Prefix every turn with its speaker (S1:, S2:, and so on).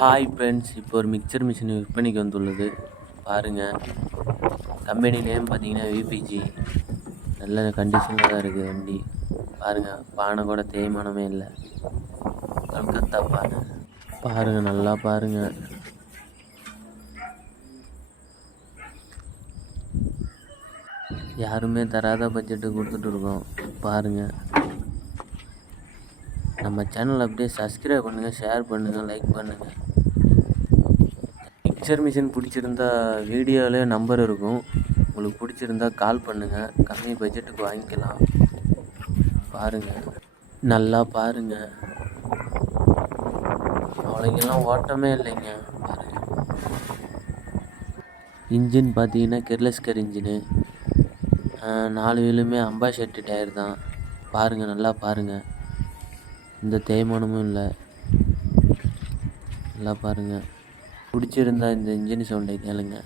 S1: Hi friends இப்போ ஒரு mixer machine விற்பனைக்கு வந்துள்ளது. பாருங்கள் கம்பெனி நேம் பார்த்தீங்கன்னா விபிஜி நல்ல கண்டிஷனில் தான் இருக்குது வண்டி. பாருங்கள் பானை கூட தேய்மானமே இல்லை. கல்கத்தா பானை. பாருங்கள் நல்லா பாருங்கள் யாருமே தராத பட்ஜெட்டு கொடுத்துட்டு இருக்கோம். பாருங்கள் நம்ம சேனல் அப்படியே சப்ஸ்கிரைப் பண்ணுங்கள் ஷேர் பண்ணுங்கள் லைக் பண்ணுங்கள் மிக்சர் மிஷின் பிடிச்சிருந்தா வீடியோவிலே நம்பர் இருக்கும். உங்களுக்கு பிடிச்சிருந்தா கால் பண்ணுங்கள் கம்மி பட்ஜெட்டுக்கு வாங்கிக்கலாம். பாருங்கள் நல்லா பாருங்கள் அவ்வளோக்கெல்லாம் ஓட்டமே இல்லைங்க. பாருங்கள் இன்ஜின் பார்த்தீங்கன்னா கிர்லஸ்கர் இன்ஜினு நாலு வீலுமே அம்பாஷெட்டு டயர் தான். பாருங்கள் நல்லா பாருங்கள் எந்த தேய்மானமும் இல்லை. நல்லா பாருங்கள் பிடிச்சிருந்தா இந்த இன்ஜின் சவுண்டை கேளுங்க.